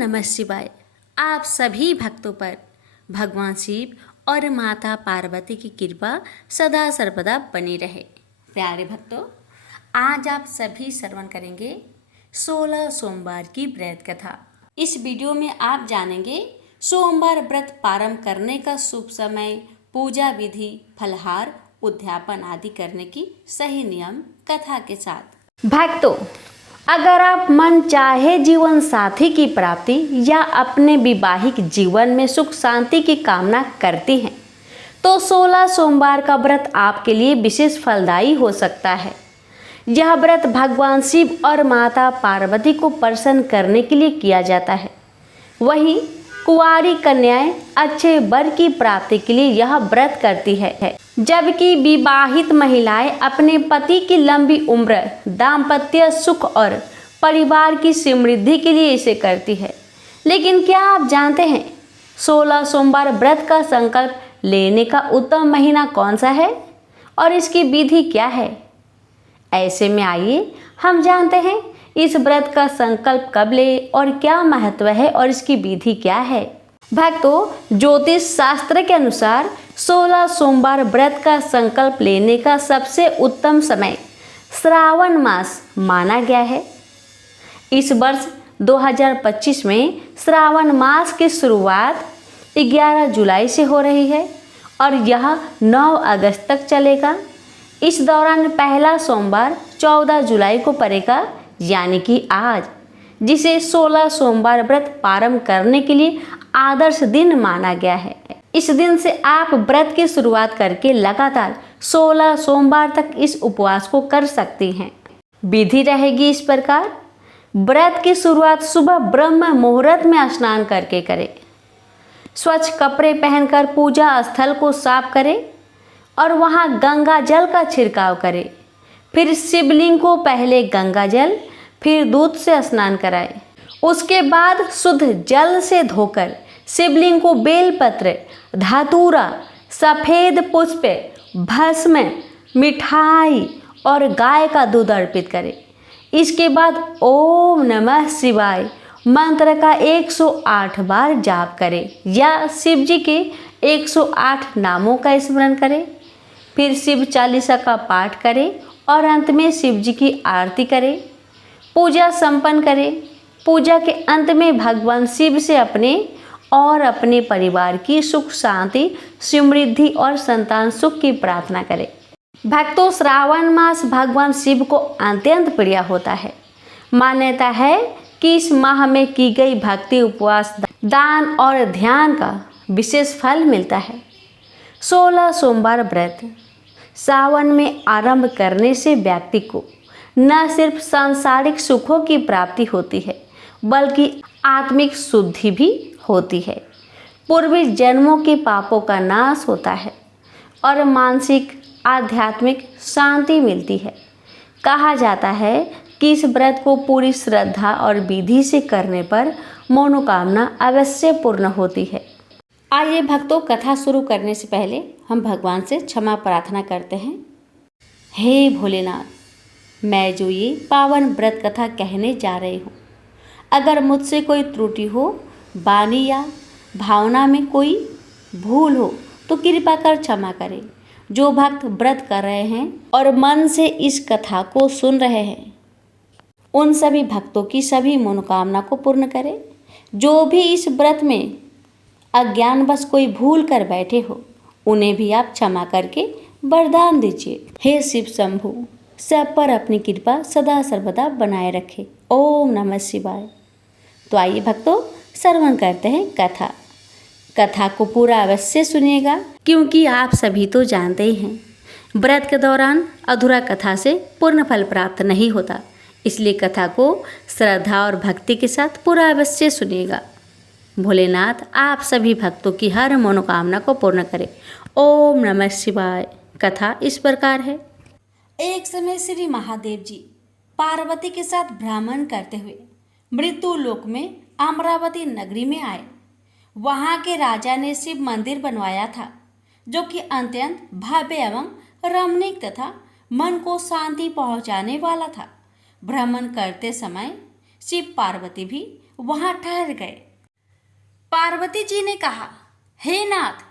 नमः शिवाय। आप सभी भक्तों पर भगवान शिव और माता पार्वती की कृपा सदा सर्वदा बनी रहे। प्यारे भक्तों, आज आप सभी श्रवण करेंगे 16 सोमवार की व्रत कथा। इस वीडियो में आप जानेंगे सोमवार व्रत प्रारंभ करने का शुभ समय, पूजा विधि, फलहार, उद्यापन आदि करने की सही नियम कथा के साथ। भक्तों, अगर आप मन चाहे जीवन साथी की प्राप्ति या अपने वैवाहिक जीवन में सुख शांति की कामना करती हैं, तो 16 सोमवार का व्रत आपके लिए विशेष फलदायी हो सकता है। यह व्रत भगवान शिव और माता पार्वती को प्रसन्न करने के लिए किया जाता है। वहीं कुंवारी कन्याएं अच्छे वर की प्राप्ति के लिए यह व्रत करती है, जबकि विवाहित महिलाएं अपने पति की लंबी उम्र, दाम्पत्य सुख और परिवार की समृद्धि के लिए इसे करती है। लेकिन क्या आप जानते हैं 16 सोमवार व्रत का संकल्प लेने का उत्तम महीना कौन सा है और इसकी विधि क्या है? ऐसे में आइए हम जानते हैं इस व्रत का संकल्प कब ले और क्या महत्व है और इसकी विधि क्या है। भक्तों, ज्योतिष शास्त्र के अनुसार 16 सोमवार व्रत का संकल्प लेने का सबसे उत्तम समय श्रावण मास माना गया है। इस वर्ष 2025 में श्रावण मास की शुरुआत 11 जुलाई से हो रही है और यह 9 अगस्त तक चलेगा। इस दौरान पहला सोमवार 14 जुलाई को पड़ेगा, यानी कि आज, जिसे 16 सोमवार व्रत प्रारंभ करने के लिए आदर्श दिन माना गया है। इस दिन से आप व्रत की शुरुआत करके लगातार 16 सोमवार तक इस उपवास को कर सकती हैं। विधि रहेगी इस प्रकार। व्रत की शुरुआत सुबह ब्रह्म मुहूर्त में स्नान करके करें। स्वच्छ कपड़े पहनकर पूजा स्थल को साफ करें और वहां गंगा जल का छिड़काव करें। फिर शिवलिंग को पहले गंगा जल, फिर दूध से स्नान कराएं। उसके बाद शुद्ध जल से धोकर शिवलिंग को बेलपत्र, धतूरा, सफेद पुष्प, भस्म, मिठाई और गाय का दूध अर्पित करें। इसके बाद ओम नमः शिवाय मंत्र का 108 बार जाप करें या शिव जी के 108 नामों का स्मरण करें। फिर शिव चालीसा का पाठ करें और अंत में शिव जी की आरती करें। पूजा संपन्न करें। पूजा के अंत में भगवान शिव से अपने और अपने परिवार की सुख शांति, समृद्धि और संतान सुख की प्रार्थना करें। भक्तों, श्रावण मास भगवान शिव को अत्यंत प्रिय होता है। मान्यता है कि इस माह में की गई भक्ति, उपवास, दान और ध्यान का विशेष फल मिलता है। 16 सोमवार व्रत सावन में आरंभ करने से व्यक्ति को न सिर्फ सांसारिक सुखों की प्राप्ति होती है, बल्कि आत्मिक शुद्धि भी होती है। पूर्वी जन्मों के पापों का नाश होता है और मानसिक आध्यात्मिक शांति मिलती है। कहा जाता है कि इस व्रत को पूरी श्रद्धा और विधि से करने पर मनोकामना अवश्य पूर्ण होती है। आइए भक्तों, कथा शुरू करने से पहले हम भगवान से क्षमा प्रार्थना करते हैं। हे भोलेनाथ, मैं जो ये पावन व्रत कथा कहने जा रही हूँ, अगर मुझसे कोई त्रुटि हो, वाणी या भावना में कोई भूल हो तो कृपा कर क्षमा करें। जो भक्त व्रत कर रहे हैं और मन से इस कथा को सुन रहे हैं, उन सभी भक्तों की सभी मनोकामना को पूर्ण करें। जो भी इस व्रत में अज्ञानवश कोई भूल कर बैठे हो, उन्हें भी आप क्षमा करके वरदान दीजिए। हे शिव शंभु, सब पर अपनी कृपा सदा सर्वदा बनाए रखे। ओम नमः शिवाय। तो आइए भक्तों, श्रवण करते हैं कथा। कथा को पूरा अवश्य सुनिएगा, क्योंकि आप सभी तो जानते ही हैं व्रत के दौरान अधूरा कथा से पूर्ण फल प्राप्त नहीं होता। इसलिए कथा को श्रद्धा और भक्ति के साथ पूरा अवश्य सुनिएगा। भोलेनाथ आप सभी भक्तों की हर मनोकामना को पूर्ण करें। ओम नमः शिवाय। कथा इस प्रकार है। एक समय श्री महादेव जी पार्वती के साथ भ्रमण करते हुए मृत्यु लोक में अमरावती नगरी में आए। वहां के राजा ने शिव मंदिर बनवाया था, जो कि अत्यंत भव्य एवं रमणीक तथा मन को शांति पहुंचाने वाला था। भ्रमण करते समय शिव पार्वती भी वहां ठहर गए। पार्वती जी ने कहा, हे नाथ,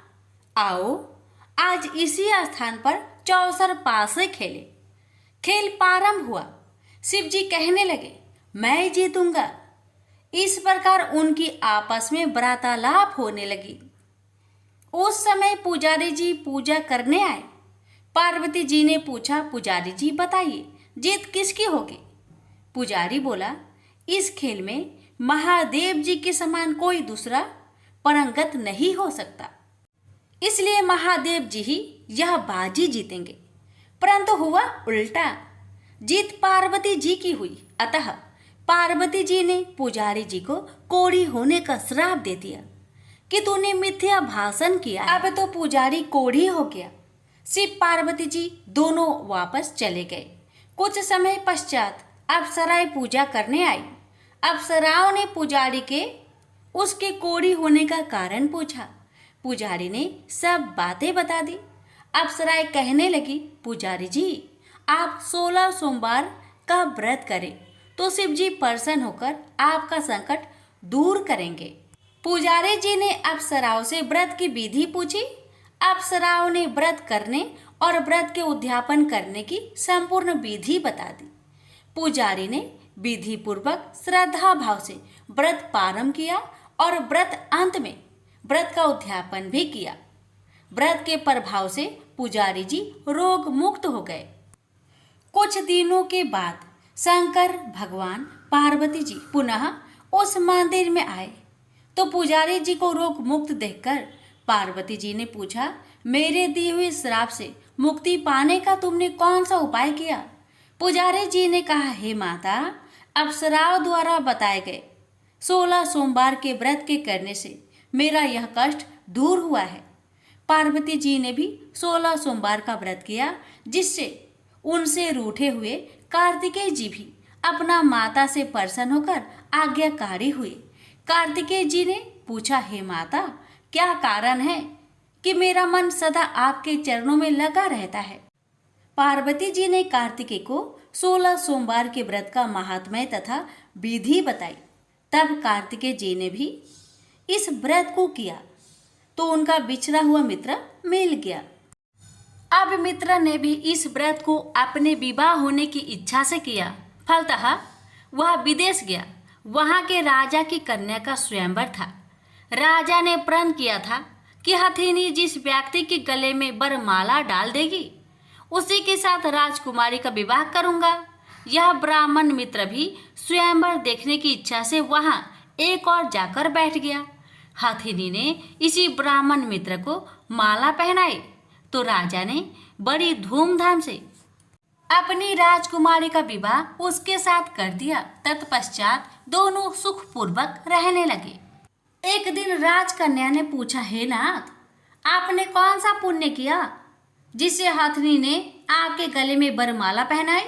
आओ आज इसी स्थान पर चौसर पासे खेले। खेल प्रारंभ हुआ। शिव जी कहने लगे, मैं जीतूंगा। इस प्रकार उनकी आपस में वार्तालाप होने लगी। उस समय पुजारी जी पूजा करने आए। पार्वती जी ने पूछा, पुजारी जी बताइए, जीत किसकी होगी? पुजारी बोला, इस खेल में महादेव जी के समान कोई दूसरा परंगत नहीं हो सकता, इसलिए महादेव जी ही यह बाजी जीतेंगे। परंतु हुआ उल्टा, जीत पार्वती जी की हुई। अतः पार्वती जी ने पुजारी जी को कोढ़ी होने का श्राप दे दिया कि तूने मिथ्या भाषण किया। अब तो पुजारी कोढ़ी हो गया। शिव पार्वती जी दोनों वापस चले गए। कुछ समय पश्चात अप्सराएं पूजा करने आई। अप्सराओं ने पुजारी के उसके कोढ़ी होने का कारण पूछा। पुजारी ने सब बातें बता दी। अप्सराएं कहने लगी, पुजारी जी आप 16 सोमवार का व्रत करें तो शिव जी प्रसन्न होकर आपका संकट दूर करेंगे। पुजारी जी ने अप्सराओं से व्रत की विधि पूछी। अप्सराओं ने व्रत करने और व्रत के उद्यापन करने की संपूर्ण विधि बता दी। पुजारी ने विधि पूर्वक श्रद्धा भाव से व्रत प्रारंभ किया और व्रत अंत में व्रत का उद्यापन भी किया। व्रत के प्रभाव से पुजारी जी रोग मुक्त हो गए। कुछ दिनों के बाद शंकर भगवान पार्वती जी पुनः उस मंदिर में आए तो पुजारी जी को रोग मुक्त देखकर पार्वती जी ने पूछा, मेरे दिए हुए श्राप से मुक्ति पाने का तुमने कौन सा उपाय किया? पुजारी जी ने कहा, हे माता, अप्सराओं द्वारा बताए गए 16 सोमवार के व्रत के करने से मेरा यह कष्ट दूर हुआ है। पार्वती जी ने भी 16 सोमवार का व्रत किया, जिससे उनसे रूठे हुए कार्तिकेय जी भी अपना माता से प्रसन्न होकर आज्ञाकारी हुए। कार्तिकेय जी ने पूछा, हे माता, क्या कारण है कि मेरा मन सदा आपके चरणों में लगा रहता है? पार्वती जी ने कार्तिकेय को 16 सोमवार के व्रत का महात्म्य तथा विधि बताई। तब कार्तिकेय जी ने भी इस व्रत को किया तो उनका बिछड़ा हुआ मित्र मिल गया। अब मित्र ने भी इस व्रत को अपने विवाह होने की इच्छा से किया। फलतः वह विदेश गया। वहां के राजा की कन्या का स्वयंवर था। राजा ने प्रण किया था कि हथिनी जिस व्यक्ति के गले में वरमाला डाल देगी उसी के साथ राजकुमारी का विवाह करूंगा। यह ब्राह्मण मित्र भी स्वयंवर देखने की इच्छा से वहां एक और जाकर बैठ गया। हथिनी ने इसी ब्राह्मण मित्र को माला पहनाई तो राजा ने बड़ी धूमधाम से अपनी राजकुमारी का विवाह उसके साथ कर दिया। तत्पश्चात दोनों सुखपूर्वक रहने लगे। एक दिन राजकन्या ने पूछा, हे नाथ, आपने कौन सा पुण्य किया जिससे हथिनी ने आपके गले में वरमाला पहनाई?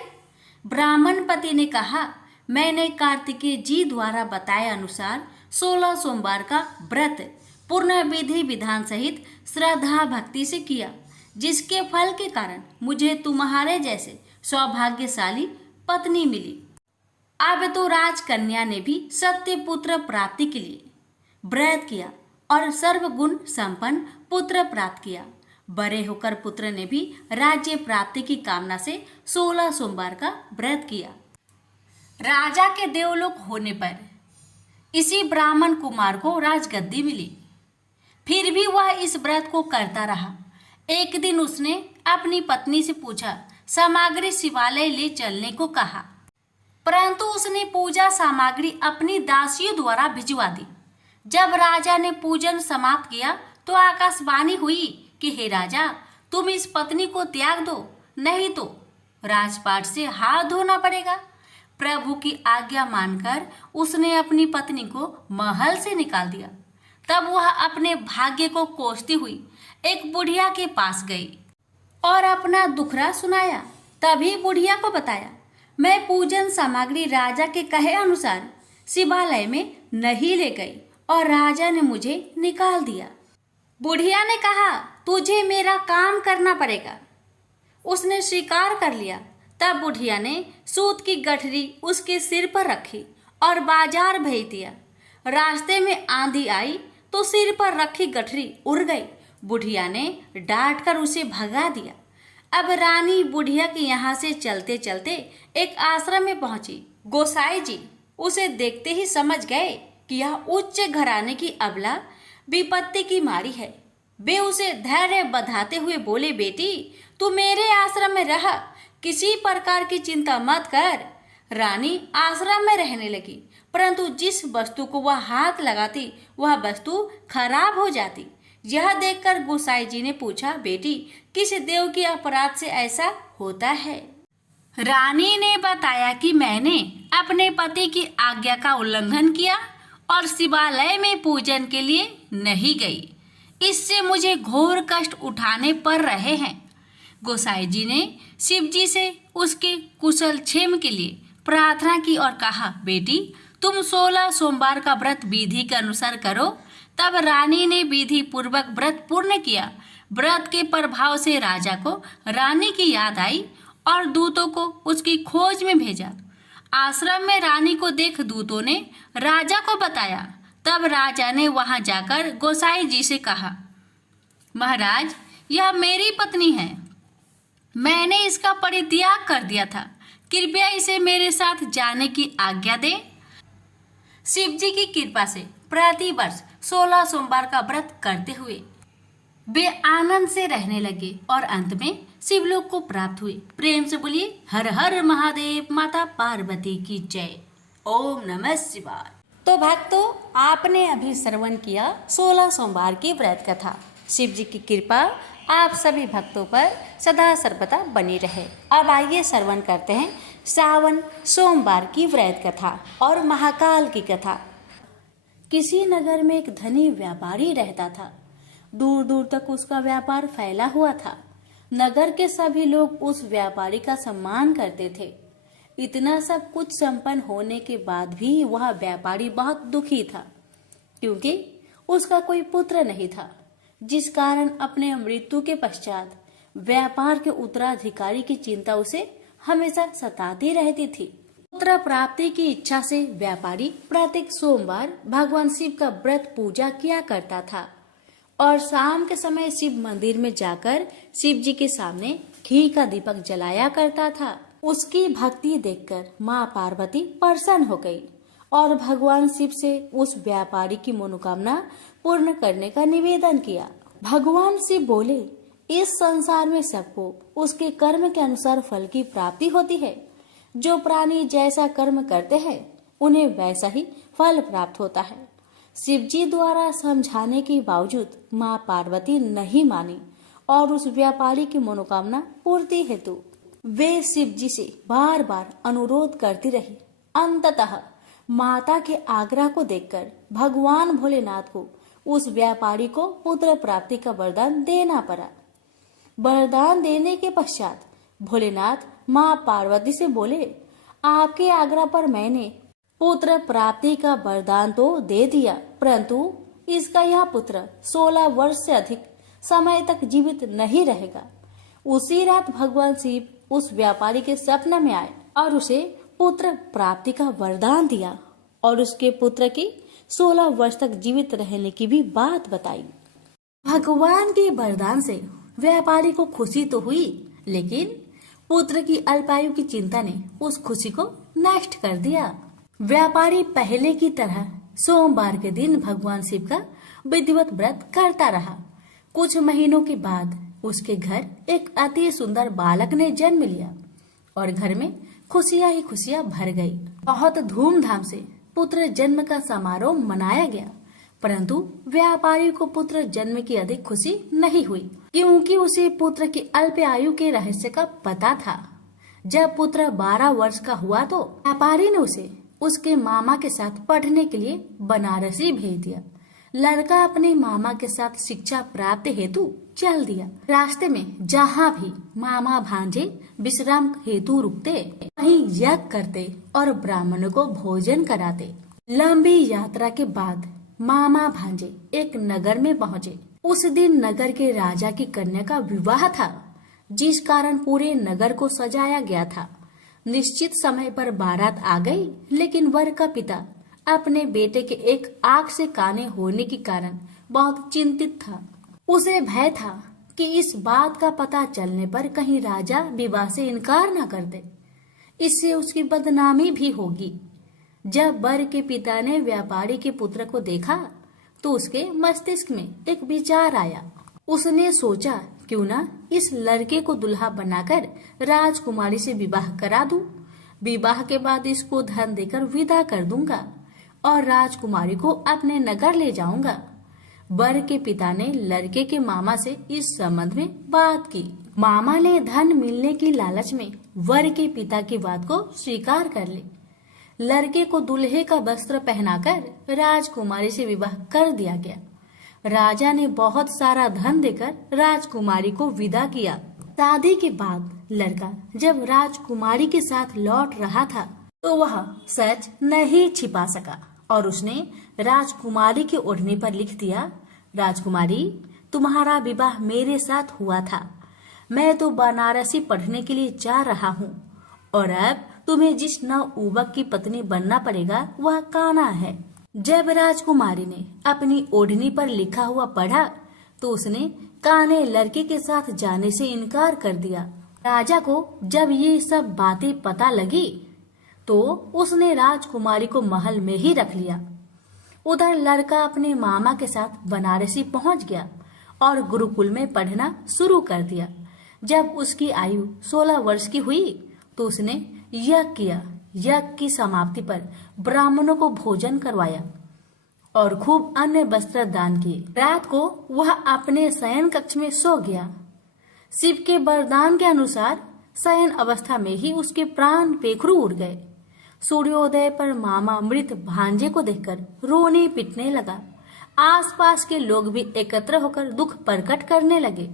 ब्राह्मण पति ने कहा, मैंने कार्तिकेय जी द्वारा बताए अनुसार 16 सोमवार का व्रत पूर्ण विधि विधान सहित श्रद्धा भक्ति से किया, जिसके फल के कारण मुझे तुम्हारे जैसे सौभाग्यशाली पत्नी मिली। अब तो राजकन्या ने भी सत्य पुत्र प्राप्ति के लिए व्रत किया और सर्वगुण संपन्न पुत्र प्राप्त किया। बड़े होकर पुत्र ने भी राज्य प्राप्ति की कामना से 16 सोमवार का व्रत किया। राजा के देवलोक होने पर इसी ब्राह्मण कुमार को राजगद्दी मिली। फिर भी वह इस व्रत को करता रहा। एक दिन उसने अपनी पत्नी से पूछा, सामग्री शिवालय ले चलने को कहा, परंतु उसने पूजा सामग्री अपनी दासियों द्वारा भिजवा दी। जब राजा ने पूजन समाप्त किया तो आकाशवाणी हुई कि हे राजा, तुम इस पत्नी को त्याग दो, नहीं तो राजपाट से हाथ धोना पड़ेगा। प्रभु की आज्ञा मानकर उसने अपनी पत्नी को महल से निकाल दिया। तब वह अपने भाग्य को कोसती हुई एक बुढ़िया के पास गई और अपना दुखड़ा सुनाया। तभी बुढ़िया को बताया, मैं पूजन सामग्री राजा के कहे अनुसार शिवालय में नहीं ले गई और राजा ने मुझे निकाल दिया। बुढ़िया ने कहा, तुझे मेरा काम करना पड़ेगा। उसने स्वीकार कर लिया। तब बुढ़िया ने सूत की गठरी उसके सिर पर रखी और बाजार भेज दिया। रास्ते में आंधी आई तो सिर पर रखी गठरी उड़ गई। बुढ़िया ने डांट कर उसे भगा दिया। अब रानी बुढ़िया के यहाँ से चलते चलते एक आश्रम में पहुंची। गोसाई जी उसे देखते ही समझ गए कि यह उच्च घराने की अबला विपत्ति की मारी है। वे उसे धैर्य बंधाते हुए बोले, बेटी तू मेरे आश्रम में रह, किसी प्रकार की चिंता मत कर। रानी आश्रम में रहने लगी, परंतु जिस वस्तु को वह हाथ लगाती वह वस्तु खराब हो जाती। यह देखकर गोसाई जी ने पूछा, बेटी किस देव के अपराध से ऐसा होता है? रानी ने बताया कि मैंने अपने पति की आज्ञा का उल्लंघन किया और शिवालय में पूजन के लिए नहीं गई। इससे मुझे घोर कष्ट उठाने पड़ रहे हैं। गोसाई जी ने शिव जी से उसके कुशल क्षेम के लिए प्रार्थना की और कहा, बेटी तुम 16 सोमवार का व्रत विधि के अनुसार करो। तब रानी ने विधि पूर्वक व्रत पूर्ण किया। व्रत के प्रभाव से राजा को रानी की याद आई और दूतों को उसकी खोज में भेजा। आश्रम में रानी को देख दूतों ने राजा को बताया। तब राजा ने वहां जाकर गोसाई जी से कहा, महाराज यह मेरी पत्नी है, मैंने इसका परित्याग कर दिया था, कृपया इसे मेरे साथ जाने की आज्ञा दें। शिव जी की कृपा से प्रति वर्ष 16 सोमवार का व्रत करते हुए वे आनंद से रहने लगे और अंत में शिवलोक को प्राप्त हुए। प्रेम से बोलिए हर हर महादेव, माता पार्वती की जय। ओम नमः शिवाय। तो भक्तों, आपने अभी श्रवण किया 16 सोमवार की व्रत कथा। शिव जी की कृपा आप सभी भक्तों पर सदा सर्वदा बनी रहे। अब आइए श्रवण करते हैं सावन सोमवार की व्रत कथा और महाकाल की कथा। किसी नगर में एक धनी व्यापारी रहता था। दूर दूर तक उसका व्यापार फैला हुआ था। नगर के सभी लोग उस व्यापारी का सम्मान करते थे। इतना सब कुछ संपन्न होने के बाद भी वह व्यापारी बहुत दुखी था, क्योंकि उसका कोई पुत्र नहीं था, जिस कारण अपने मृत्यु के पश्चात व्यापार के उत्तराधिकारी की चिंता उसे हमेशा सताती रहती थी। पुत्र प्राप्ति की इच्छा से व्यापारी प्रत्येक सोमवार भगवान शिव का व्रत पूजा किया करता था और शाम के समय शिव मंदिर में जाकर शिव जी के सामने घी का दीपक जलाया करता था। उसकी भक्ति देखकर माँ पार्वती प्रसन्न हो गई और भगवान शिव से उस व्यापारी की मनोकामना पूर्ण करने का निवेदन किया। भगवान शिव बोले, इस संसार में सबको उसके कर्म के अनुसार फल की प्राप्ति होती है। जो प्राणी जैसा कर्म करते हैं उन्हें वैसा ही फल प्राप्त होता है। शिव जी द्वारा समझाने के बावजूद माँ पार्वती नहीं मानी और उस व्यापारी की मनोकामना पूर्ति हेतु वे शिव जी से बार बार अनुरोध करती रही। अंततः माता के आग्रह को देखकर भगवान भोलेनाथ को उस व्यापारी को पुत्र प्राप्ति का वरदान देना पड़ा। वरदान देने के पश्चात भोलेनाथ माँ पार्वती से बोले, आपके आग्रह पर मैंने पुत्र प्राप्ति का वरदान तो दे दिया, परंतु इसका यह पुत्र 16 वर्ष से अधिक समय तक जीवित नहीं रहेगा। उसी रात भगवान शिव उस व्यापारी के स्वप्न में आए और उसे पुत्र प्राप्ति का वरदान दिया और उसके पुत्र की 16 वर्ष तक जीवित रहने की भी बात बताई। भगवान के वरदान से व्यापारी को खुशी तो हुई, लेकिन पुत्र की अल्पायु की चिंता ने उस खुशी को नष्ट कर दिया। व्यापारी पहले की तरह सोमवार के दिन भगवान शिव का विधिवत व्रत करता रहा। कुछ महीनों के बाद उसके घर एक अति सुंदर बालक ने जन्म लिया और घर में खुशियां ही खुशियां भर गई। बहुत धूमधाम से पुत्र जन्म का समारोह मनाया गया, परंतु व्यापारी को पुत्र जन्म की अधिक खुशी नहीं हुई, क्योंकि उसे पुत्र की अल्प आयु के रहस्य का पता था। जब पुत्र 12 वर्ष का हुआ तो व्यापारी ने उसे उसके मामा के साथ पढ़ने के लिए बनारसी भेज दिया। लड़का अपने मामा के साथ शिक्षा प्राप्त हेतु चल दिया। रास्ते में जहाँ भी मामा भांजे विश्राम हेतु रुकते, वहीं यज्ञ करते और ब्राह्मणों को भोजन कराते। लंबी यात्रा के बाद मामा भांजे एक नगर में पहुँचे। उस दिन नगर के राजा की कन्या का विवाह था, जिस कारण पूरे नगर को सजाया गया था। निश्चित समय पर बारात आ गई, लेकिन वर का पिता अपने बेटे के एक आंख से काने होने के कारण बहुत चिंतित था। उसे भय था कि इस बात का पता चलने पर कहीं राजा विवाह से इनकार न कर दे, इससे उसकी बदनामी भी होगी। जब वर के पिता ने व्यापारी के पुत्र को देखा तो उसके मस्तिष्क में एक विचार आया। उसने सोचा, क्यों ना इस लड़के को दुल्हा बनाकर राजकुमारी से विवाह करा दूं। विवाह के बाद इसको धन देकर विदा कर दूंगा और राजकुमारी को अपने नगर ले जाऊंगा। वर के पिता ने लड़के के मामा से इस संबंध में बात की। मामा ने धन मिलने की लालच में वर के पिता की बात को स्वीकार कर ली। लड़के को दूल्हे का वस्त्र पहनाकर राजकुमारी से विवाह कर दिया गया। राजा ने बहुत सारा धन देकर राजकुमारी को विदा किया। शादी के बाद लड़का जब राजकुमारी के साथ लौट रहा था तो वह सच नहीं छिपा सका और उसने राजकुमारी के ओढ़ने पर लिख दिया, राजकुमारी, तुम्हारा विवाह मेरे साथ हुआ था। मैं तो बनारसी पढ़ने के लिए जा रहा हूँ और अब तुम्हें जिस नवयुवक की पत्नी बनना पड़ेगा वह कान्हा है। जब राजकुमारी ने अपनी ओढ़नी पर लिखा हुआ पढ़ा तो उसने कान्हे लड़के के साथ जाने से इनकार कर दिया। राजा को जब ये सब बातें पता लगी तो उसने राजकुमारी को महल में ही रख लिया। उधर लड़का अपने मामा के साथ बनारसी पहुंच गया और गुरुकुल में पढ़ना शुरू कर दिया। जब उसकी आयु 16 वर्ष की हुई तो उसने यज्ञ किया। यज्ञ की समाप्ति पर ब्राह्मणों को भोजन करवाया और खूब अन्य वस्त्र दान किए। रात को वह अपने शयन कक्ष में सो गया। शिव के वरदान के अनुसार शयन अवस्था में ही उसके प्राण पेखरू उड़ गए। सूर्योदय पर मामा मृत भांजे को देखकर रोने पिटने लगा। आसपास के लोग भी एकत्र होकर दुख प्रकट करने लगे।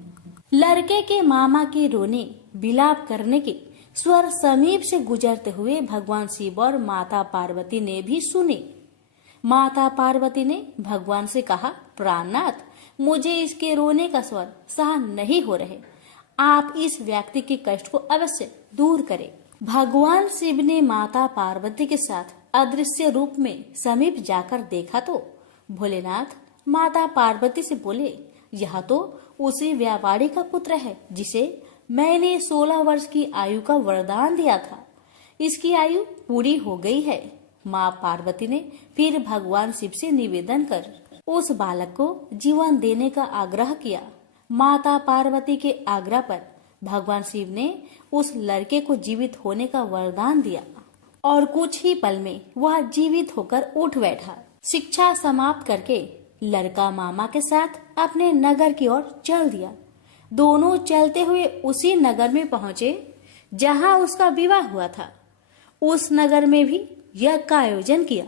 लड़के के मामा के रोने विलाप करने के स्वर समीप से गुजरते हुए भगवान शिव और माता पार्वती ने भी सुने। माता पार्वती ने भगवान से कहा, प्राणनाथ, मुझे इसके रोने का स्वर सहन नहीं हो रहे, आप इस व्यक्ति के कष्ट को अवश्य दूर करें। भगवान शिव ने माता पार्वती के साथ अदृश्य रूप में समीप जाकर देखा तो भोलेनाथ माता पार्वती से बोले, यह तो उसी व्यापारी का पुत्र है जिसे मैंने 16 वर्ष की आयु का वरदान दिया था। इसकी आयु पूरी हो गई है। माँ पार्वती ने फिर भगवान शिव से निवेदन कर उस बालक को जीवन देने का आग्रह किया। माता पार्वती के आग्रह पर भगवान शिव ने उस लड़के को जीवित होने का वरदान दिया और कुछ ही पल में वह जीवित होकर उठ बैठा। शिक्षा समाप्त करके लड़का मामा के साथ अपने नगर की ओर चल दिया। दोनों चलते हुए उसी नगर में पहुंचे जहां उसका विवाह हुआ था। उस नगर में भी यज्ञ का आयोजन किया।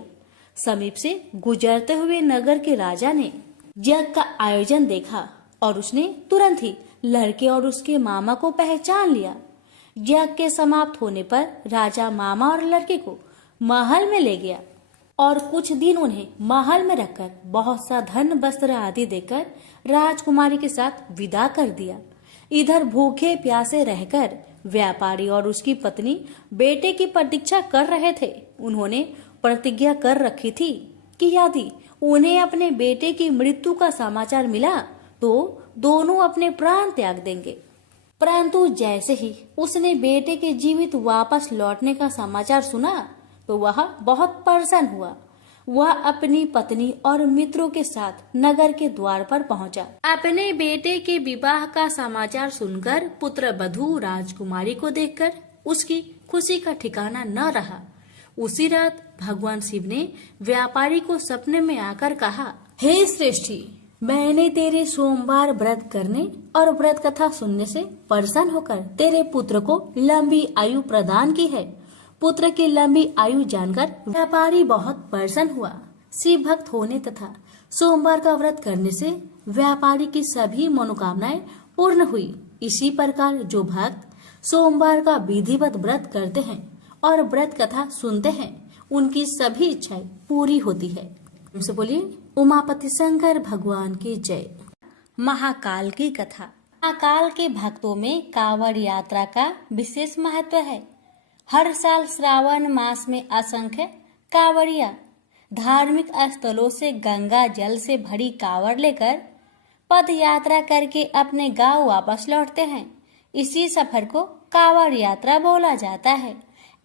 समीप से गुजरते हुए नगर के राजा ने यज्ञ का आयोजन देखा और उसने तुरंत ही लड़के और उसके मामा को पहचान लिया। यज्ञ के समाप्त होने पर राजा मामा और लड़के को महल में ले गया और कुछ दिन उन्हें महल में रखकर बहुत सा धन वस्त्र आदि देकर राजकुमारी के साथ विदा कर दिया। इधर भूखे प्यासे रहकर व्यापारी और उसकी पत्नी बेटे की प्रतीक्षा कर रहे थे। उन्होंने प्रतिज्ञा कर रखी थी कि यदि उन्हें अपने बेटे की मृत्यु का समाचार मिला तो दोनों अपने प्राण त्याग देंगे। परंतु जैसे ही उसने बेटे के जीवित वापस लौटने का समाचार सुना तो वह बहुत परेशान हुआ। वह अपनी पत्नी और मित्रों के साथ नगर के द्वार पर पहुंचा। अपने बेटे के विवाह का समाचार सुनकर पुत्र वधू राजकुमारी को देखकर उसकी खुशी का ठिकाना न रहा। उसी रात भगवान शिव ने व्यापारी को सपने में आकर कहा, हे श्रेष्ठी, मैंने तेरे सोमवार व्रत करने और व्रत कथा सुनने से प्रसन्न होकर तेरे पुत्र को लंबी आयु प्रदान की है। पुत्र की लंबी आयु जानकर व्यापारी बहुत प्रसन्न हुआ। शिव भक्त होने तथा सोमवार का व्रत करने से व्यापारी की सभी मनोकामनाएं पूर्ण हुई। इसी प्रकार जो भक्त सोमवार का विधिवत व्रत करते हैं और व्रत कथा सुनते हैं उनकी सभी इच्छाएं पूरी होती है। हमसे बोलिए उमापति शंकर भगवान की जय। महाकाल की कथा। महाकाल के भक्तों में कांवड़ यात्रा का विशेष महत्व है। हर साल श्रावण मास में असंख्य कांवड़िया धार्मिक स्थलों से गंगा जल से भरी कांवड़ लेकर पद यात्रा करके अपने गांव वापस लौटते हैं। इसी सफर को कांवड़ यात्रा बोला जाता है।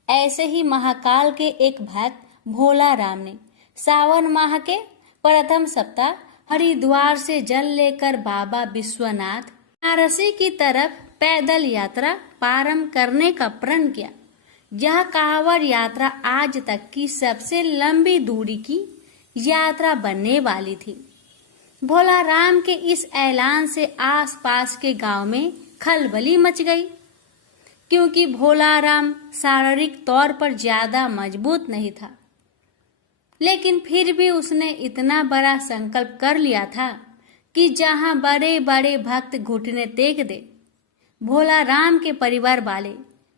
ऐसे ही महाकाल के एक भक्त भोला राम ने सावन माह के प्रथम सप्ताह हरिद्वार से जल लेकर बाबा विश्वनाथ वाराणसी की तरफ पैदल यात्रा प्रारंभ करने का प्रण किया। यह कांवड़ यात्रा आज तक की सबसे लंबी दूरी की यात्रा बनने वाली थी। भोला राम के इस ऐलान से आसपास के गांव में खलबली मच गई, क्योंकि भोला राम शारीरिक तौर पर ज्यादा मजबूत नहीं था, लेकिन फिर भी उसने इतना बड़ा संकल्प कर लिया था कि जहां बड़े बड़े भक्त घुटने टेक दे। भोला राम के परिवार वाले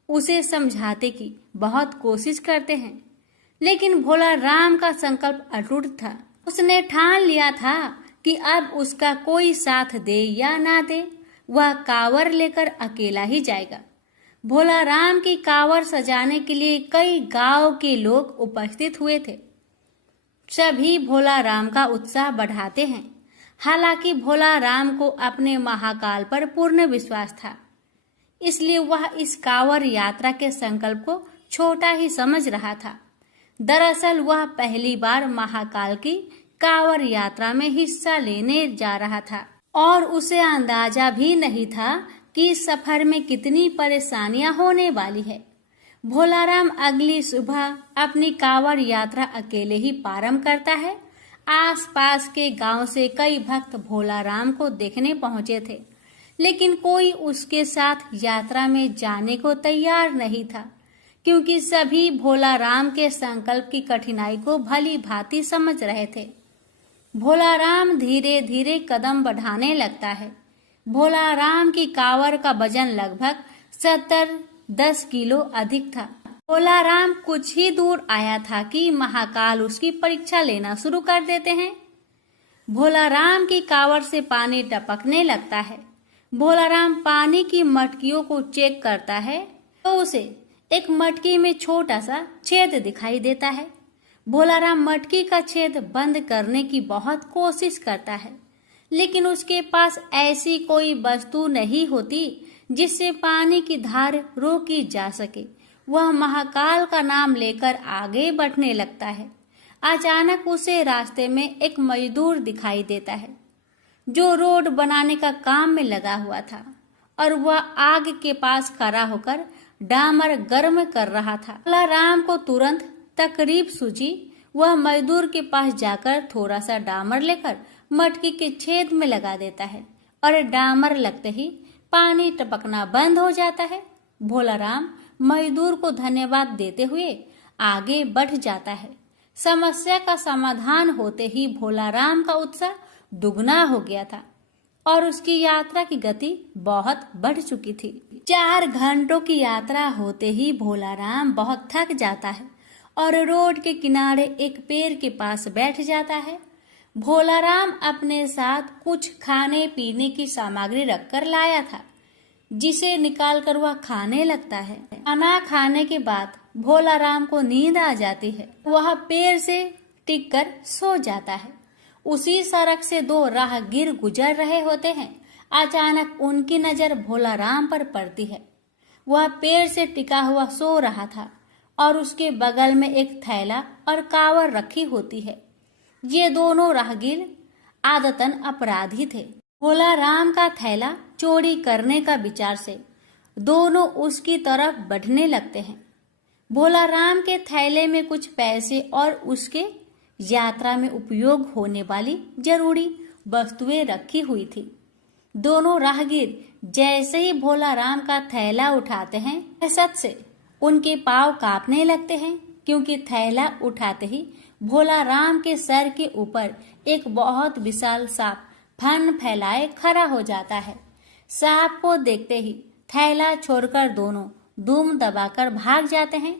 उसे समझाते की बहुत कोशिश करते हैं, लेकिन भोला राम का संकल्प अटूट था। उसने ठान लिया था कि अब उसका कोई साथ दे या ना दे, वह कांवड़ लेकर अकेला ही जाएगा। भोला राम की कांवड़ सजाने के लिए कई गांव के लोग उपस्थित हुए थे। सभी भोला राम का उत्साह बढ़ाते हैं। हालांकि भोला राम को अपने महाकाल पर पूर्ण विश्वास था, इसलिए वह इस कांवड़ यात्रा के संकल्प को छोटा ही समझ रहा था। दरअसल वह पहली बार महाकाल की कांवड़ यात्रा में हिस्सा लेने जा रहा था और उसे अंदाजा भी नहीं था कि इस सफर में कितनी परेशानियां होने वाली है। भोला राम अगली सुबह अपनी कांवड़ यात्रा अकेले ही प्रारंभ करता है। आसपास के गांव से कई भक्त भोला राम को देखने पहुंचे थे, लेकिन कोई उसके साथ यात्रा में जाने को तैयार नहीं था, क्योंकि सभी भोला राम के संकल्प की कठिनाई को भली भांति समझ रहे थे। भोला राम धीरे धीरे कदम बढ़ाने लगता है। भोला राम की कांवड़ का वजन लगभग 70-10 किलो अधिक था। भोला राम कुछ ही दूर आया था कि महाकाल उसकी परीक्षा लेना शुरू कर देते हैं। भोला राम की कांवड़ से पानी टपकने लगता है। भोला राम पानी की मटकियों को चेक करता है तो उसे एक मटकी में छोटा सा छेद दिखाई देता है। भोला राम मटकी का छेद बंद करने की बहुत कोशिश करता है, लेकिन उसके पास ऐसी कोई वस्तु नहीं होती जिससे पानी की धार रोकी जा सके। वह महाकाल का नाम लेकर आगे बढ़ने लगता है। अचानक उसे रास्ते में एक मजदूर दिखाई देता है जो रोड बनाने का काम में लगा हुआ था, और वह आग के पास खड़ा होकर डामर गर्म कर रहा था। भोला राम को तुरंत तकलीफ सूझी। वह मजदूर के पास जाकर थोड़ा सा डामर लेकर मटकी के छेद में लगा देता है और डामर लगते ही पानी टपकना बंद हो जाता है। भोला राम मजदूर को धन्यवाद देते हुए आगे बढ़ जाता है। समस्या का समाधान होते ही भोला राम का उत्साह दुगना हो गया था और उसकी यात्रा की गति बहुत बढ़ चुकी थी। 4 घंटों की यात्रा होते ही भोला राम बहुत थक जाता है और रोड के किनारे एक पेड़ के पास बैठ जाता है। भोला राम अपने साथ कुछ खाने पीने की सामग्री रखकर लाया था, जिसे निकालकर वह खाने लगता है। खाना खाने के बाद भोला राम को नींद आ जाती है। वह पेड़ से टिककर सो जाता है। उसी सड़क से 2 राहगीर गुजर रहे होते हैं। अचानक उनकी नजर भोला राम पर पड़ती है। वह पेड़ से टिका हुआ सो रहा था और उसके बगल में एक थैला और कांवड़ रखी होती है। ये दोनों राहगीर आदतन अपराधी थे। भोला राम का थैला चोरी करने का विचार से दोनों उसकी तरफ बढ़ने लगते हैं। भोला राम के थैले में कुछ पैसे और उसके यात्रा में उपयोग होने वाली जरूरी वस्तुएं रखी हुई थी। दोनों राहगीर जैसे ही भोला राम का थैला उठाते हैं, दहशत से उनके पांव कांपने लगते हैं, क्योंकि थैला उठाते ही भोला राम के सर के ऊपर एक बहुत विशाल सांप फन फैलाए खड़ा हो जाता है। सांप को देखते ही थैला छोड़कर दोनों दुम दबाकर भाग जाते हैं।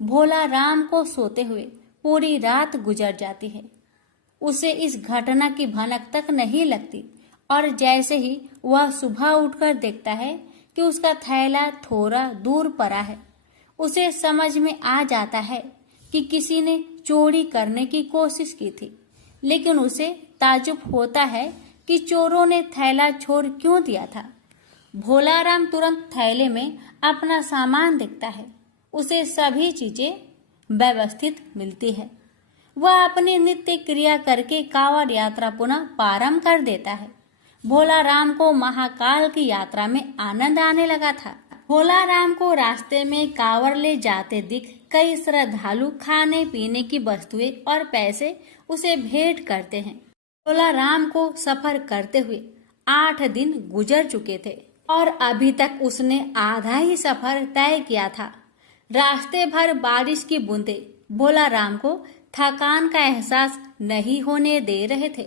भोला राम को सोते हुए पूरी रात गुजर जाती है। उसे इस घटना की भनक तक नहीं लगती और जैसे ही वह सुबह उठकर देखता है कि उसका थैला थोड़ा दूर पड़ा है, उसे समझ में आ जाता है कि किसी ने चोरी करने की कोशिश की थी, लेकिन उसे ताज्जुब होता है कि चोरों ने थैला छोड़ क्यों दिया था। भोलाराम तुरंत थैले में अपना सामान देखता है। उसे सभी चीजें व्यवस्थित मिलती है। वह अपनी नित्य क्रिया करके कांवड़ यात्रा पुनः प्रारंभ कर देता है। भोलाराम को महाकाल की यात्रा में आनंद आने लगा था। भोलाराम को रास्ते में कांवड़ ले जाते दिख कई श्रद्धालु खाने पीने की वस्तुएं और पैसे उसे भेंट करते हैं। भोलाराम को सफर करते हुए 8 दिन गुजर चुके थे और अभी तक उसने आधा ही सफर तय किया था। रास्ते भर बारिश की बूंदें भोलाराम को थकान का एहसास नहीं होने दे रहे थे।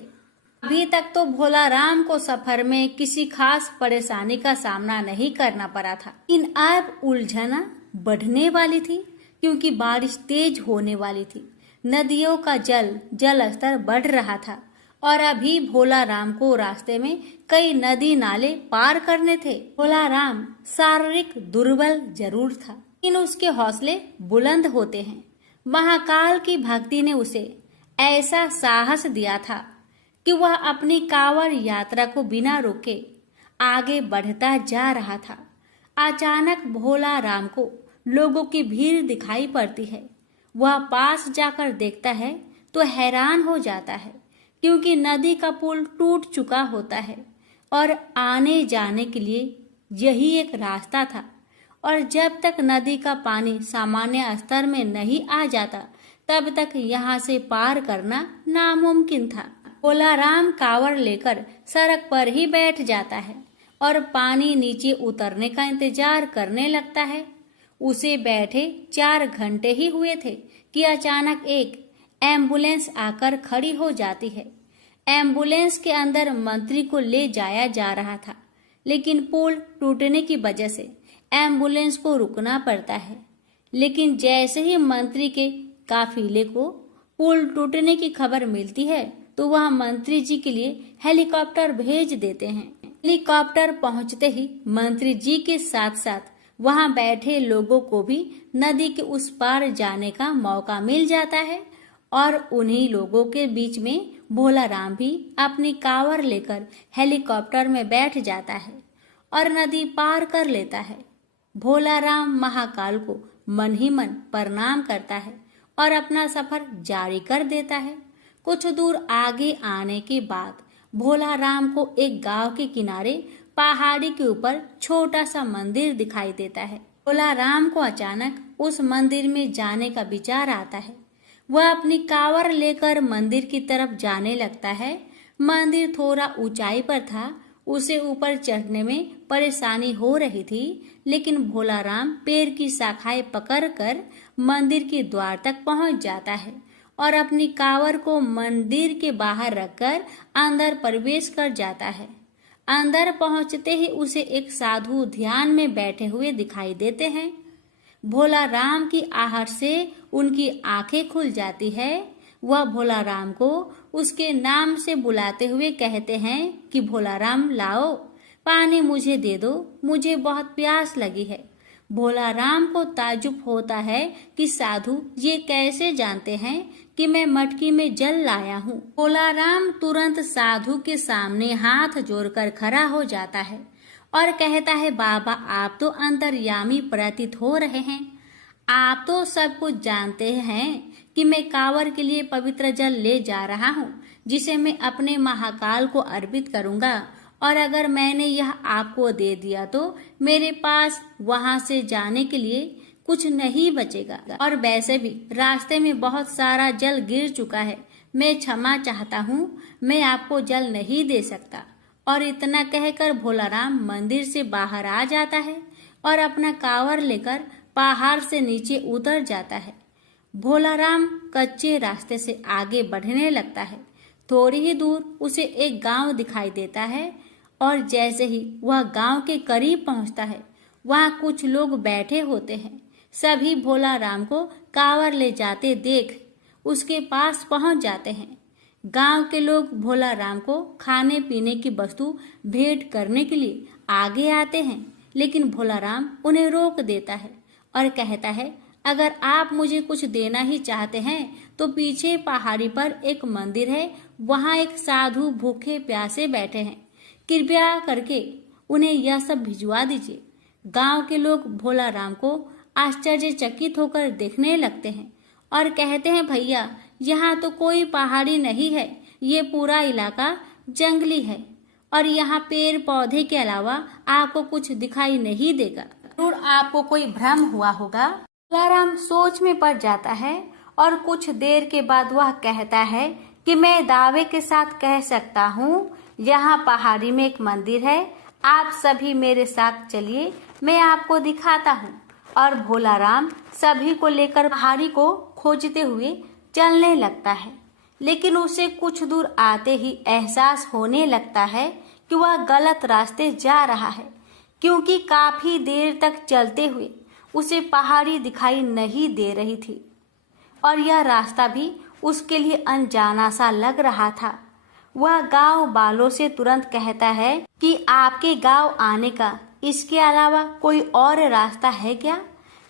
अभी तक तो भोलाराम को सफर में किसी खास परेशानी का सामना नहीं करना पड़ा था, लेकिन अब उलझन बढ़ने वाली थी क्योंकि बारिश तेज होने वाली थी। नदियों का जल स्तर बढ़ रहा था और अभी भोलाराम को रास्ते में कई नदी नाले पार करने थे। भोलाराम शारीरिक दुर्बल जरूर था, लेकिन उसके हौसले बुलंद होते हैं। महाकाल की भक्ति ने उसे ऐसा साहस दिया था कि वह अपनी कांवड़ यात्रा को बिना रोके आगे बढ़ता जा रहा था। अचानक भोलाराम को लोगों की भीड़ दिखाई पड़ती है। वह पास जाकर देखता है तो हैरान हो जाता है क्योंकि नदी का पुल टूट चुका होता है और आने जाने के लिए यही एक रास्ता था, और जब तक नदी का पानी सामान्य स्तर में नहीं आ जाता तब तक यहाँ से पार करना नामुमकिन था। भोलाराम कांवड़ लेकर सड़क पर ही बैठ जाता है और पानी नीचे उतरने का इंतजार करने लगता है। उसे बैठे 4 घंटे ही हुए थे कि अचानक एक एम्बुलेंस आकर खड़ी हो जाती है। एम्बुलेंस के अंदर मंत्री को ले जाया जा रहा था, लेकिन पुल टूटने की वजह से एम्बुलेंस को रुकना पड़ता है। लेकिन जैसे ही मंत्री के काफिले को पुल टूटने की खबर मिलती है तो वह मंत्री जी के लिए हेलीकॉप्टर भेज देते हैं। हेलीकॉप्टर पहुंचते ही मंत्री जी के साथ साथ वहां बैठे लोगों को भी नदी के उस पार जाने का मौका मिल जाता है और उन्हीं लोगों के बीच में भोलाराम भी अपनी कांवड़ लेकर हेलीकॉप्टर में बैठ जाता है और नदी पार कर लेता है। भोलाराम महाकाल को मन ही मन प्रणाम करता है और अपना सफर जारी कर देता है। कुछ दूर आगे आने के बाद भोलाराम को एक गांव के किनारे पहाड़ी के ऊपर छोटा सा मंदिर दिखाई देता है। भोलाराम को अचानक उस मंदिर में जाने का विचार आता है। वह अपनी कांवड़ लेकर मंदिर की तरफ जाने लगता है। मंदिर थोड़ा ऊंचाई पर था, उसे ऊपर चढ़ने में परेशानी हो रही थी, लेकिन भोलाराम पेड़ की शाखाएं पकड़कर मंदिर के द्वार तक पहुंच जाता है और अपनी कांवड़ को मंदिर के बाहर रखकर अंदर प्रवेश कर जाता है। अंदर पहुंचते ही उसे एक साधु ध्यान में बैठे हुए दिखाई देते हैं। भोलाराम की आहट से उनकी आंखें खुल जाती है। वह भोलाराम को उसके नाम से बुलाते हुए कहते हैं कि भोलाराम लाओ पानी मुझे दे दो, मुझे बहुत प्यास लगी है। भोलाराम को ताज्जुब होता है कि साधु ये कैसे जानते हैं कि मैं मटकी में जल लाया हूँ। भोलाराम तुरंत साधु के सामने हाथ जोड़कर खड़ा हो जाता है और कहता है, बाबा आप तो अंतर्यामी प्रतीत हो रहे हैं। आप तो सब कुछ जानते हैं कि मैं कांवड़ के लिए पवित्र जल ले जा रहा हूँ, जिसे मैं अपने महाकाल को अर्पित करूँगा, और अगर मैंने यह आपको दे दिया तो मेरे पास वहां से जाने के लिए कुछ नहीं बचेगा, और वैसे भी रास्ते में बहुत सारा जल गिर चुका है। मैं क्षमा चाहता हूँ, मैं आपको जल नहीं दे सकता। और इतना कहकर भोलाराम मंदिर से बाहर आ जाता है और अपना कांवड़ लेकर पहाड़ से नीचे उतर जाता है। भोलाराम कच्चे रास्ते से आगे बढ़ने लगता है। थोड़ी ही दूर उसे एक गांव दिखाई देता है और जैसे ही वह गांव के करीब पहुंचता है, वहां कुछ लोग बैठे होते हैं। सभी भोलाराम को कांवड़ ले जाते देख उसके पास पहुंच जाते हैं। गांव के लोग भोलाराम को खाने पीने की वस्तु भेंट करने के लिए आगे आते हैं, लेकिन भोलाराम उन्हें रोक देता है और कहता है, अगर आप मुझे कुछ देना ही चाहते हैं तो पीछे पहाड़ी पर एक मंदिर है, वहाँ एक साधु भूखे प्यासे बैठे हैं, कृपया करके उन्हें यह सब भिजवा दीजिए। गांव के लोग भोला राम को आश्चर्यचकित होकर देखने लगते हैं और कहते हैं, भैया यहाँ तो कोई पहाड़ी नहीं है, ये पूरा इलाका जंगली है और यहाँ पेड़ पौधे के अलावा आपको कुछ दिखाई नहीं देगा। जरूर आपको कोई भ्रम हुआ होगा। भोला राम सोच में पड़ जाता है और कुछ देर के बाद वह कहता है कि मैं दावे के साथ कह सकता हूँ, यहाँ पहाड़ी में एक मंदिर है, आप सभी मेरे साथ चलिए, मैं आपको दिखाता हूँ। और भोला राम सभी को लेकर पहाड़ी को खोजते हुए चलने लगता है, लेकिन उसे कुछ दूर आते ही एहसास होने लगता है कि वह गलत रास्ते जा रहा है, क्योंकि काफी देर तक चलते हुए उसे पहाड़ी दिखाई नहीं दे रही थी और यह रास्ता भी उसके लिए अनजाना सा लग रहा था। वह गांव वालों से तुरंत कहता है कि आपके गांव आने का इसके अलावा कोई और रास्ता है क्या?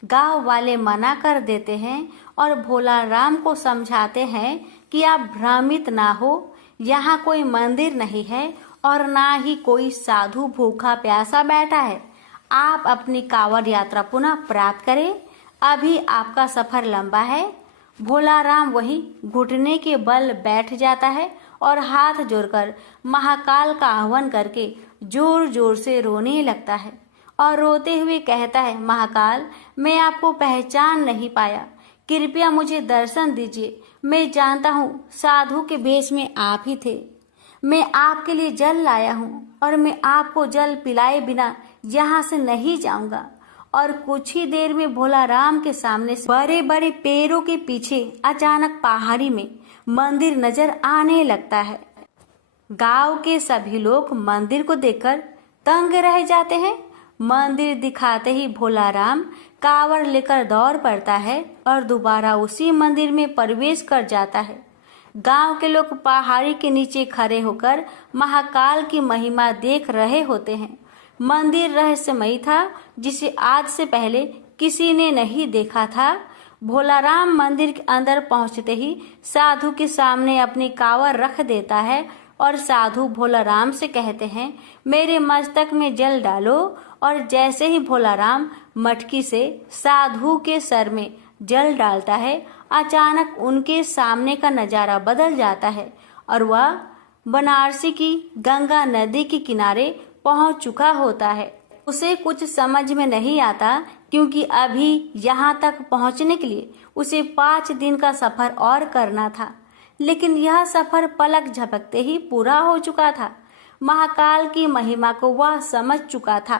गांव वाले मना कर देते हैं और भोला राम को समझाते हैं कि आप भ्रमित ना हो, यहाँ कोई मंदिर नहीं है और ना ही कोई साधु भूखा प्यासा बैठा है। आप अपनी कांवड़ यात्रा पुनः प्राप्त करें, अभी आपका सफर लंबा है। भोला राम वहीं घुटने के बल बैठ जाता है और हाथ जोड़कर महाकाल का आह्वान करके जोर जोर से रोने लगता है और रोते हुए कहता है, महाकाल, मैं आपको पहचान नहीं पाया, कृपया मुझे दर्शन दीजिए। मैं जानता हूँ साधु के भेष में आप ही थे। मैं आपके लिए जल लाया हूँ और मैं आपको जल पिलाए बिना यहाँ से नहीं जाऊंगा। और कुछ ही देर में भोला राम के सामने से बड़े बड़े पेड़ों के पीछे अचानक पहाड़ी में मंदिर नजर आने लगता है। गांव के सभी लोग मंदिर को देखकर दंग रह जाते हैं। मंदिर दिखाते ही भोला राम कांवड़ लेकर दौड़ पड़ता है और दोबारा उसी मंदिर में प्रवेश कर जाता है। गांव के लोग पहाड़ी के नीचे खड़े होकर महाकाल की महिमा देख रहे होते हैं। मंदिर रहस्यमयी था, जिसे आज से पहले किसी ने नहीं देखा था। भोला राम मंदिर के अंदर पहुंचते ही साधु के सामने अपनी कांवड़ रख देता है और साधु भोला राम से कहते हैं, मेरे मस्तक में जल डालो। और जैसे ही भोला राम मटकी से साधु के सर में जल डालता है, अचानक उनके सामने का नजारा बदल जाता है और वह बनारसी की गंगा नदी के किनारे पहुंच चुका होता है। उसे कुछ समझ में नहीं आता, क्योंकि अभी यहाँ तक पहुँचने के लिए उसे 5 दिन का सफर और करना था, लेकिन यह सफर पलक झपकते ही पूरा हो चुका था। महाकाल की महिमा को वह समझ चुका था।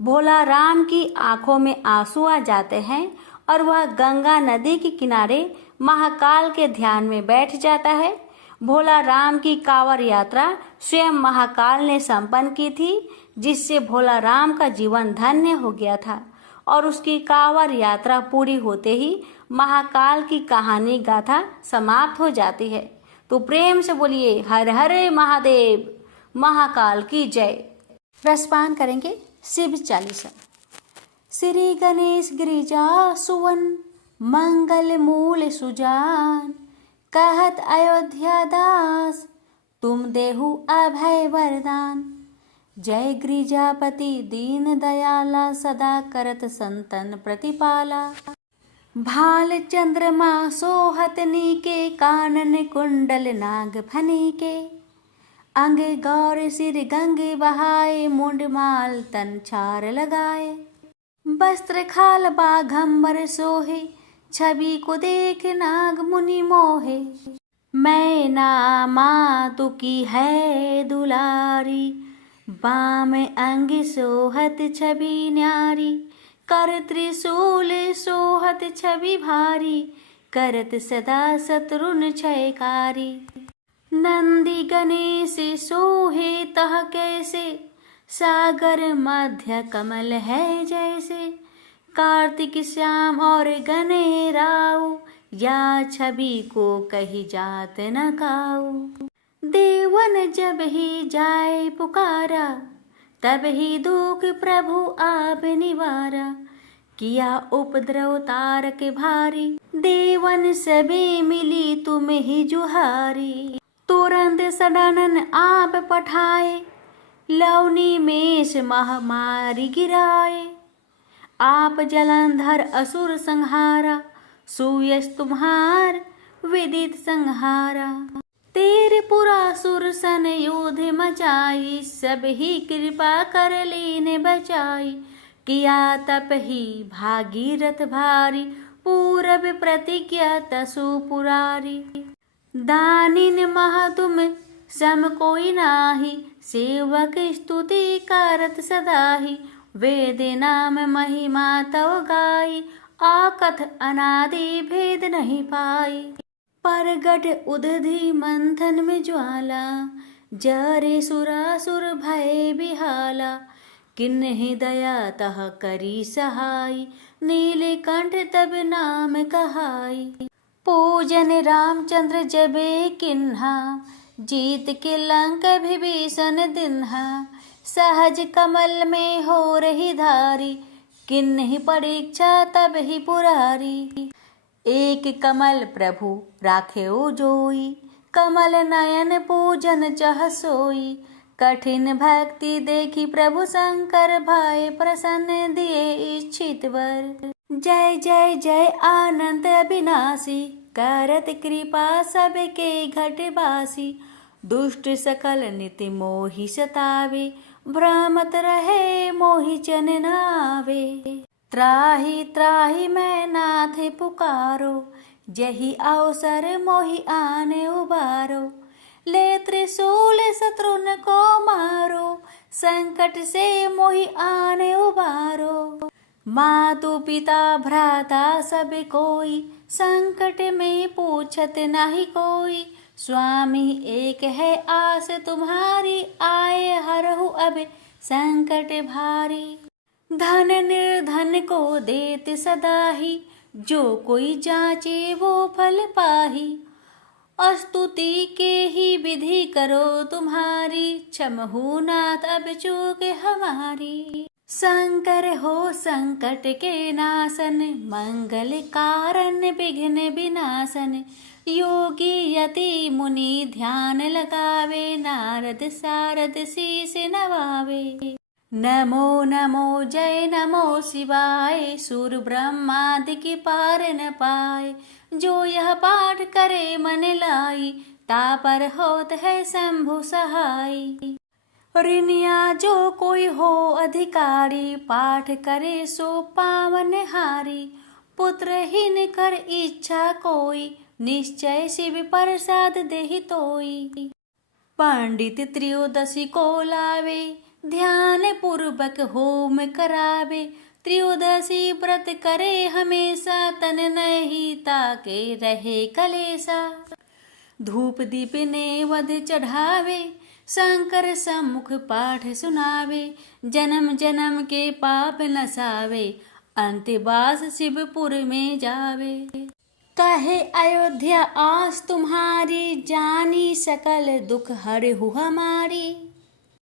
भोला राम की आंखों में आंसू आ जाते हैं और वह गंगा नदी के किनारे महाकाल के ध्यान में बैठ जाता है। भोला राम की कांवड़ यात्रा स्वयं महाकाल ने संपन्न की थी, जिससे भोला राम का जीवन धन्य हो गया था। और उसकी कांवड़ यात्रा पूरी होते ही महाकाल की कहानी गाथा समाप्त हो जाती है। तो प्रेम से बोलिए हर हर महादेव, महाकाल की जय। रसपान करेंगे शिव चालीसा। श्री गणेश गिरिजा सुवन, मंगल मूल सुजान, कहत अयोध्या दास, तुम देहु अभय वरदान। जय गिरिजापति दीन दयाला, सदा करत संतन प्रतिपाला। भाल चंद्रमा सोहत नीके, कानन कुंडल नाग फनीके। अंग गौर सिर गंगे बहाए, मुंड माल तन छार लगाए। वस्त्र खाल बाघंबर सोहे, छवि को देख नाग मुनि मोहे। मैना मातु की है दुलारी, बाम अंग सोहत छवि न्यारी। कर त्रिशूल सोहत छवि भारी, करत सदा शत्रुन क्षयकारी। नंदी गणेश सोहे तह कैसे, सागर मध्य कमल है जैसे। कार्तिक श्याम और गणेराऊ, या छवि को कही जात न काऊ। देवन जब ही जाए पुकारा, तब ही दुख प्रभु आप निवारा। किया उपद्रव तारक भारी, देवन सभी मिली तुम ही जुहारी। तुरंत सडानन आप पठाए, लवनी मेष महामारी गिराए। आप जलंधर असुर संहारा, सुयश तुम्हार विदित संहारा। तेरे पुरा सुर सन युद्ध मचाई, सब ही कृपा कर लीने बचाई। किया तप ही भागीरथ भारी, पूरब प्रतिज्ञा तसु पुरारी। दानिन महा तुम सम कोई नाही, सेवक स्तुति करत सदाही। वेद नाम महिमा तव गाई, आकथ अनादि भेद नहीं पाई। परगट उदधि मंथन में ज्वाला, जरे सुरासुर भय बिहाला। किन्हि दया तह करी सहाय, नीलकंठ तब नाम कहाई। पूजन रामचंद्र जबे किन्हा, जीत के लंक विभीषण दिन्हा। सहज कमल में हो रही धारी, किन्हि परीक्षा तब ही पुरारी। एक कमल प्रभु राखेओ जोई, कमल नयन पूजन चह सोई। कठिन भक्ति देखी प्रभु शंकर, भाई प्रसन्न दिए इच्छित वर। जय जय जय आनंद अविनाशी, करत कृपा सबके घटवासी। दुष्ट सकल निति मोहि सतावे, भ्रमत रहे मोहि चन नावे। त्राहि त्राहि मैं नाथ पुकारो, जही अवसर मोहि आने उबारो। ले त्रिशूल शत्रुन को मारो, संकट से मोहि आने उबारो। मातु पिता भ्राता सब कोई, संकट में पूछत नहीं कोई। स्वामी एक है आस तुम्हारी, आए हरहु अब संकट भारी। धन निर्धन को देत सदाही, जो कोई जाचे वो फल पाही। स्तुति के ही विधि करो तुम्हारी, क्षमहु नाथ अब चूक हमारी। शंकर हो संकट के नाशन, मंगल कारण विघ्न विनाशन। योगी यति मुनि ध्यान लगावे, नारद सारद शीस नवावे। नमो नमो जय नमो शिवाय, सुर ब्रह्मादि की पार न पाए। जो यह पाठ करे मन लाई, तापर होत है शंभु सहाय। ऋणिया जो कोई हो अधिकारी, पाठ करे सो पावन हारी। पुत्रहीन कर इच्छा कोई, निश्चय शिव प्रसाद देहि तोई। पंडित त्रयोदशी को लावे, ध्यान पूर्वक होम करावे। त्रयोदशी व्रत करे हमेशा, तन नहीं ताके रहे कलेसा। धूप दीप नेवद चढ़ावे, शंकर सम्मुख पाठ सुनावे। जन्म जन्म के पाप नसावे, अंतवास शिवपुर में जावे। कहे अयोध्या आस तुम्हारी, जानी सकल दुख हरहु हमारी।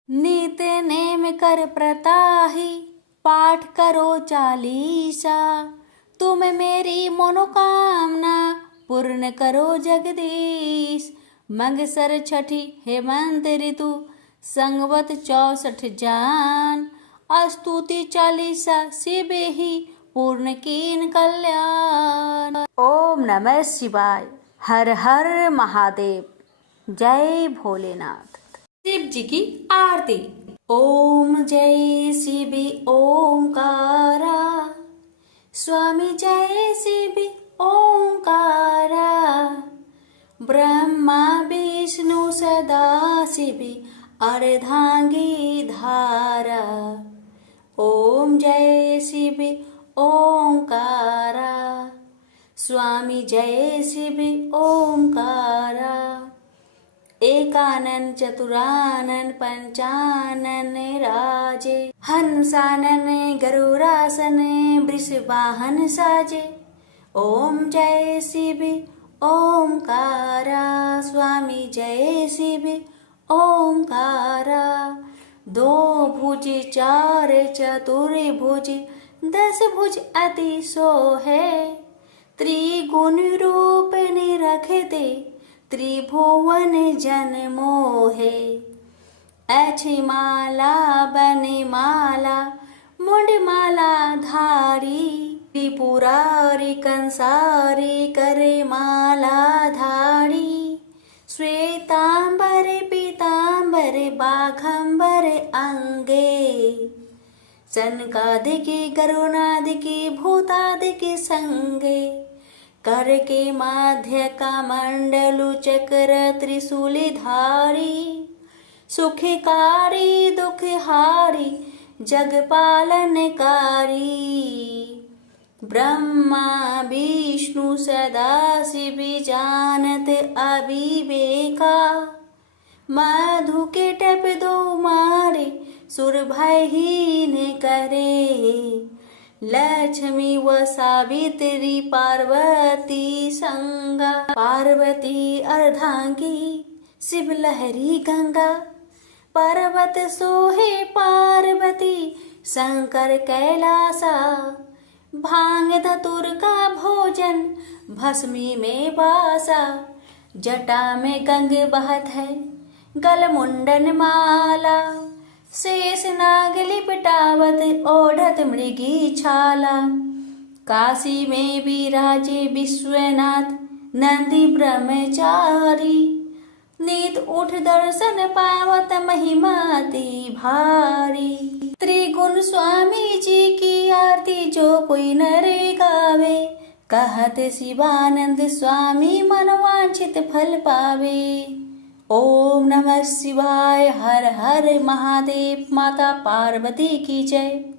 नित नेम कर प्रताही, पाठ करो चालीसा। तुम मेरी मनोकामना, पूर्ण करो जगदीश। मंगसर छठी हेमंत ऋतु, संगवत 64 जान। स्तुति चालीसा शिव ही, पूर्ण कीन कल्याण। ओम नमः शिवाय। हर हर महादेव। जय भोलेनाथ। शिव जी की आरती। ओम जय शिव ओंकारा, स्वामी जय शिव ओंकारा। ब्रह्मा विष्णु सदा शिव, अर्धांगी धारा। ओम जय शिव ओंकारा, स्वामी जय शिव ओंकारा। एकानन चतुरानन पंचानन राजे, हंसानन गरुड़ासन वृषवाहन साजे। ओम जय शिव ओंकारा, स्वामी जय शिव ओंकारा। दो भुज चार चतुर्भुज, दस भुज अति सोहे, त्रिगुण रूप निरखते, त्रिभुवन जन मोहे। अछि माला बने माला, मुंड माला धारी, त्रिपुरारी कंसारी करे माला धारी। श्वेतांबर पीतांबर बाघंबर अंगे, सनकादिके गरुणादिके भूतादिके संगे। कर के माध्य का मंडलु चक्र त्रिशूली धारी, सुखकारी दुखहारी जगपालनकारी। ब्रह्मा विष्णु सदा शिव जानत अविवेका, मधु के टप दो मारे सुर भयहीन करे। लक्ष्मी व सावित्री पार्वती संगा, पार्वती अर्धांगी शिव लहरी गंगा। पर्वत सोहे पार्वती शंकर कैलासा, भांग धतुर का भोजन भस्मी में बासा। जटा में गंग बहत है गल मुंडन माला, शेष नाग लिपटावत ओढ़त मृगी छाला। काशी में विराजे विश्वनाथ नंदी ब्रह्मचारी, नीत उठ दर्शन पावत महिमा अति भारी। त्रिगुण स्वामी जी की आरती जो कोई नरे गावे, कहत शिवानंद स्वामी मनवांछित फल पावे। ओम नमः शिवाय, हर हर महादेव। माता पार्वती की जय।